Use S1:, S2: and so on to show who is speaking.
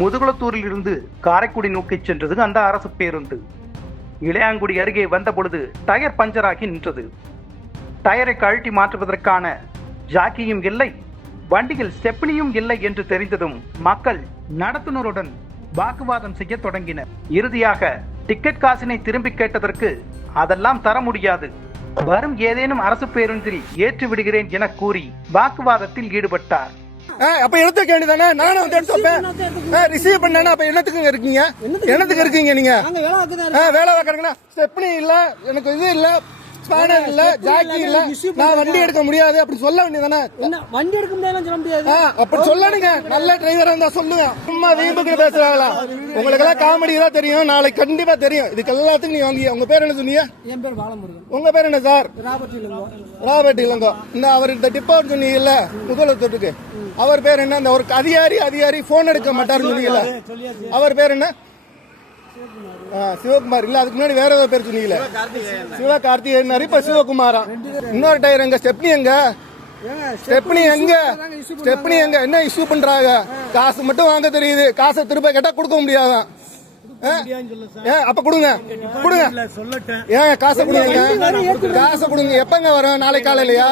S1: முதுகுளத்தூரில் இருந்து காரைக்குடி நோக்கி சென்றது அந்த அரசு பேருந்து. இளையாங்குடி அருகே வந்தபொழுது டயர் பஞ்சராகி நின்றது. டயரை கழட்டி மாற்றுவதற்கான ஜாக்கியும் இல்லை வண்டியில் ஸ்டெப்னியும் இல்லை என்று தெரிந்ததும் மக்கள் நடத்துனருடன் வாக்குவாதம் செய்ய தொடங்கினர். இறுதியாக டிக்கெட் காசினை திரும்பி கேட்டதற்கு அதெல்லாம் தர முடியாது. வரும் ஏதேனும் அரசு பேருந்தில் ஏற்றி விடுகிறேன் என கூறி வாக்குவாதத்தில் ஈடுபட்டார்.
S2: அப்ப எடுத்துக்க வேண்டியதானே? நானும் வந்து எடுத்து வைப்பேன். ரிசீவ் பண்ணா அப்ப என்னத்துக்குங்க இருக்கீங்க? என்னத்துக்கு இருக்கீங்க? நீங்க?
S3: வேலை
S2: வைக்கிறீங்கன்னா ஸ்டெப்னி இல்ல எனக்கு இது இல்ல ஸ்பேனர் இல்ல ஜாக்கி இல்ல. நான் வண்டி எடுக்க முடியாது அப்படி சொல்ல வேண்டியதானே
S3: வண்டி எடுக்க முடியாதுன்னு சொல்ல முடியாது?
S2: அப்படி சொல்லணுங்க. நல்ல டிரைவரா இருந்தா சொல்லுங்க சும்மா வீம்புக்கு பேசுறாங்களா? உங்களுக்கு எல்லாம் காமெடி தான் தெரியும். நாளைக்கு கண்டிப்பா தெரியும். இதுக்கு எல்லாத்துக்கும் நீ வாங்கி உங்க பேர் என்ன சொன்னீங்க?
S3: என் பேர் பாலமுருகன்.
S2: உங்க பேர் என்ன சார்?
S3: ராபர்ட்
S2: இளங்கோ இந்த அவர் இந்த டிப்போன்னு சொன்னீங்கல்ல முதலத்துக்கு அவர் பேர் என்ன? அந்த ஒரு அதிகாரி அதிகாரி போன் எடுக்க மாட்டாருன்னு சொன்னீங்கல்ல. அவர் பேர் என்ன? சிவகுமார். இல்ல அதுக்கு முன்னாடி வேற ஏதோ பேர் சொன்னீங்கல்ல சிவகார்த்திகேயன் இப்ப சிவகுமாரா? இன்னொரு டயர் எங்க? ஸ்டெப்னி எங்க? ஸ்டெப்னி எங்க? ஸ்டெப்னி எங்க? என்ன இஷ்யூ பண்றாங்க? காசு மட்டும் வாங்க தெரியுது. காசை திரும்ப கேட்டா கொடுக்க முடியாதான் அப்ப கொடுங்க. கொடுங்க. ஏன் காசை கொடுங்க. காசை கொடுங்க. எப்பங்க வரும்? நாளைக்கு காலையிலயா?